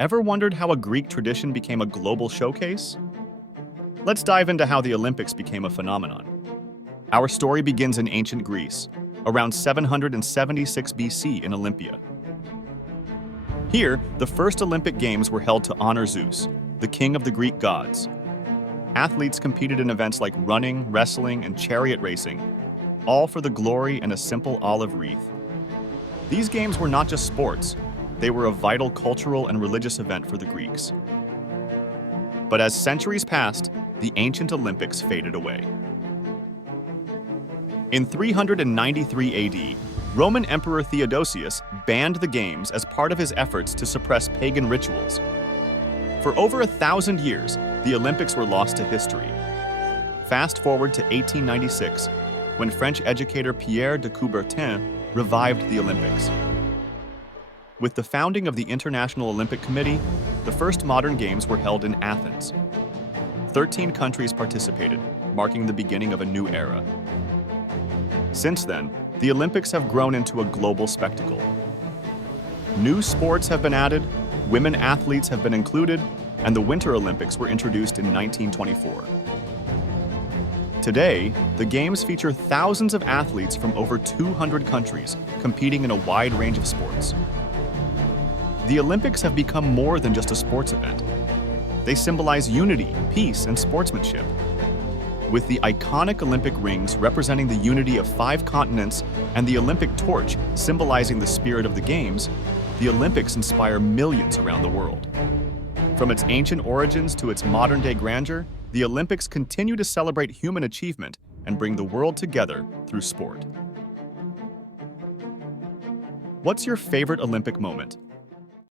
Ever wondered how a Greek tradition became a global showcase? Let's dive into how the Olympics became a phenomenon. Our story begins in ancient Greece, around 776 BC in Olympia. Here, the first Olympic Games were held to honor Zeus, the king of the Greek gods. Athletes competed in events like running, wrestling, and chariot racing, all for the glory and a simple olive wreath. These games were not just sports, they were a vital cultural and religious event for the Greeks. But as centuries passed, the ancient Olympics faded away. In 393 AD, Roman Emperor Theodosius banned the games as part of his efforts to suppress pagan rituals. For over 1,000 years, the Olympics were lost to history. Fast forward to 1896, when French educator Pierre de Coubertin revived the Olympics. With the founding of the International Olympic Committee, the first modern games were held in Athens. 13 countries participated, marking the beginning of a new era. Since then, the Olympics have grown into a global spectacle. New sports have been added, women athletes have been included, and the Winter Olympics were introduced in 1924. Today, the Games feature thousands of athletes from over 200 countries competing in a wide range of sports. The Olympics have become more than just a sports event. They symbolize unity, peace, and sportsmanship. With the iconic Olympic rings representing the unity of 5 continents and the Olympic torch symbolizing the spirit of the Games, the Olympics inspire millions around the world. From its ancient origins to its modern-day grandeur, the Olympics continue to celebrate human achievement and bring the world together through sport. What's your favorite Olympic moment?